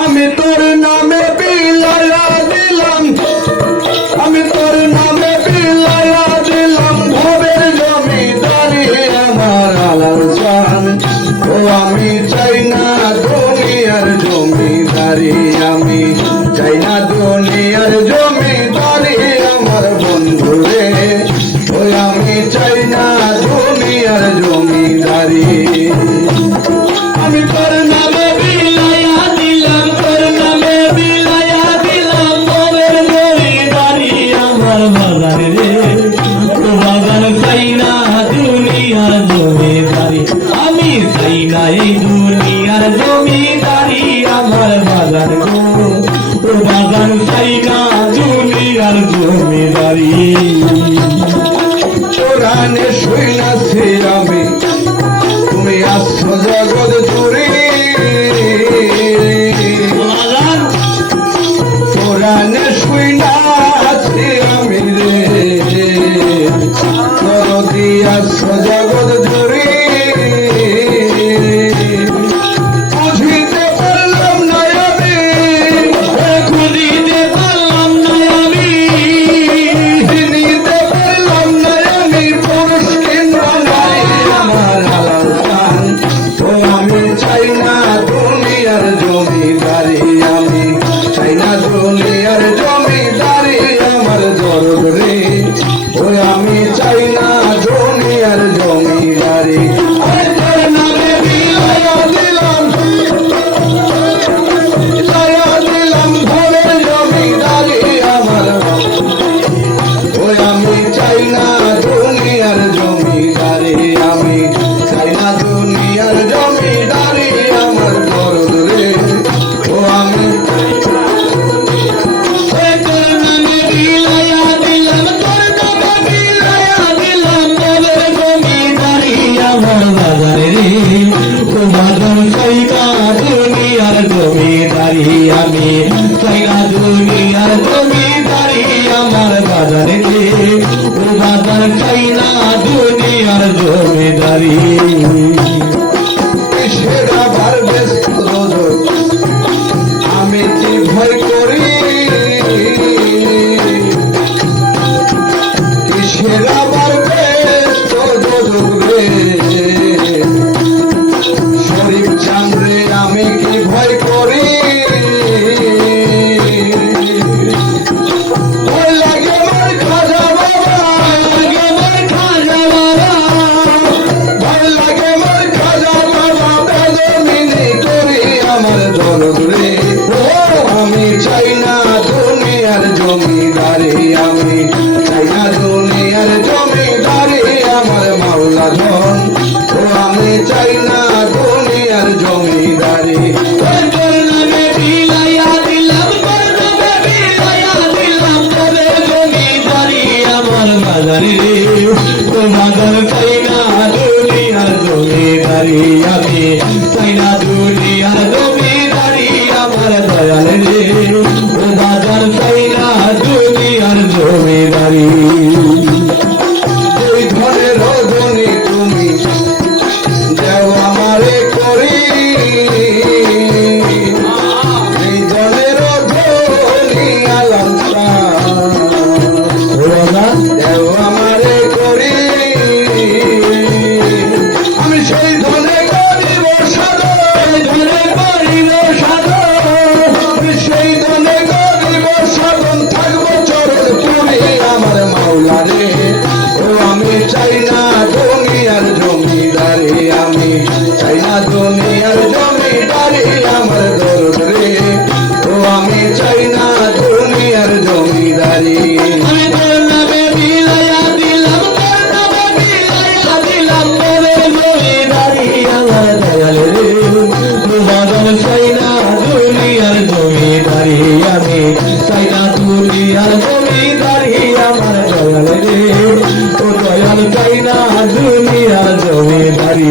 আমি তোর নামে বিলায়া দিলাম, আমি তোর নামে বিলায়া দিলাম ভবের জমিদারি আমার আলাল চান। ও আমি চাই না দুনিয়ার জমিদারি, আমি চাই না দুনিয়ার জমিদারি আমার বন্ধু রে। ওই আমি চাই না দুনিয়ার জমিদারি। আমি তোর নামে বিলায়া দিলাম, তোর নামে বিলায়া দিলাম ভবের জমিদারি আমার বাগান রে। বাগান চাই না দুনিয়ার জমিদারি, আমি চাই না এই দুনিয়ার জমিদারি আমার বাগান গো। বাগান চাই না দুনিয়ার জমিদারি। কোরআনে শুনাছি আমি তুমি আসছো জগৎ জুড়ে, কোরআনে শুনাছি আমি রে দরদি আসছো জগৎ জুড়ে। বুঝিতে পারলাম না আমি, খুঁজিতে পারলাম না আমি, চিনিতে পারলাম না আমি পুরুষ কিংবা নারী আমার আলাল চান। তো আমি চাই না দুনিয়ার জমিদারি, আমি চাই না দুনিয়ার জমিদারি আমার দরদ রে। ওই আমি চাই না দুনিয়ার জমিদারি। আমি তোর নামে বিলায়া দিলাম, বিলায়া দিলাম ভবের জমিদারি আমার। ওই আমি চাই না দুনিয়ার জমিদারি, আমি চাই না দুনিয়ার জমিদারি আমার দরদ রে। ও আমি তোর নামে বিলায়া দিলাম, তোর নামে বিলায়া দিলাম ভবের জমিদারি আমার বাগান রে। ও বাগান চাই না দুনিয়ার জমিদারি, আমি চাই না দুনিয়ার জমিদারি আমার বাগান রে। ও বাগান চাই না দুনিয়ার জমিদারি। কিসের আবার ব্যস্ত আমি কি ভয় করি, কিসের আবার ব্যস্ত রে শরীফ চান্দ্রে আমি কি ভয় করি। ভয় লাগে আমার খাজা বাবা, লাগে আমার খাজা বাবা, ভয় লাগে আমার খাজা বাবা বেদমিনি করি আমার দরদ রে। ও আমি চাই না দুনিয়ার জমিদারি, আমি চাই না দুনিয়ার জমিদারি আমার মাওলা ধন। ও আমি চাই না দুনিয়ার জমিদারি। তোর নামে বিলায়া দিলাম, তোর নামে বিলায়া দিলাম ভবের জমিদারি আমার বাগান রে। ও বাগান চাই না দুনিয়ার জমিদারি, আমি চাই না দুনিয়ার জমিদারি আমার দয়াল রে। ও বাগান চাই না দুনিয়ার জমিদারি। ওই ধনের ধনী তুমি দেও আমারে করি, এই ধনের ধনী আলাল চান। দেও আমারে করি, আমি সেই ধনে করিব সাধন, ধনে করিব সাধন, আমি সেই ধনে করিব সাধন, থাকবো চরণ পুরে আমার মাওলা রে। ও আমি চাই না দুনিয়ার জমিদারি, আমি চাই না দুনিয়ার জমিদারি আমার দরদ রে। ও আমি চাই না দুনিয়ার জমিদারি। আমি তোর নামে বিলায়া দিলাম, তোর নামে বিলায়া দিলাম ভবের জমিদারি আমার দয়াল রে। বাগান চাই না দুনিয়ার জমিদারি, আমি চাই না দুনিয়ার জমিদারি আমার দয়াল রে। ও দয়াল চাই না দুনিয়ার জমিদারি।